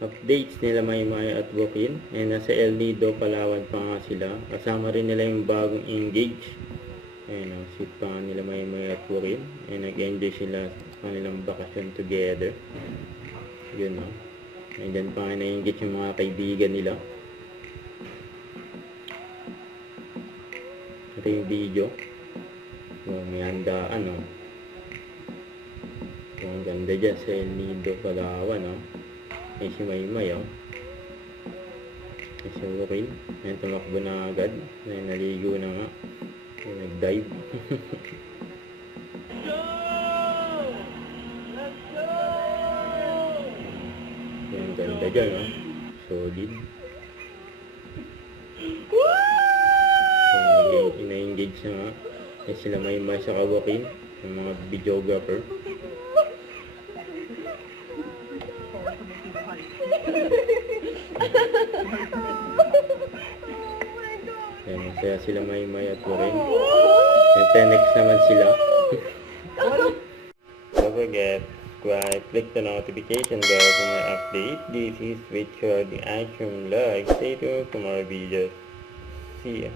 updates nila Maymay at Bukid. And nasa El Nido, Palawan pa nga sila. Kasama rin nila yung bagong Engage. Ayan o, sweet pa nga nila Maymay at Bukid. And nag-enjoy sila sa kanilang bakasyon together. Yun o. And then pa nga na-engage yung mga kaibigan nila. Ito yung video. So, may handaan o. So, ang ganda dyan sa El Nido, Palawan o. May si Maymay o. May si Bukid. Ayan, tumakbo na agad. Ayan, naligo na nga. Ayan, nag-dive. Ayan, ganda dyan o. Solid. Ayan, ina-engage na nga. Ayan sila Maymay sa Bukid. Yung mga videographer. Ayan, masaya sila Maymay at Bukid. And 10x naman sila. Don't forget, subscribe, click the notification bell for my update. This is Richard, the Action Vlog. Stay tuned for more videos. See ya.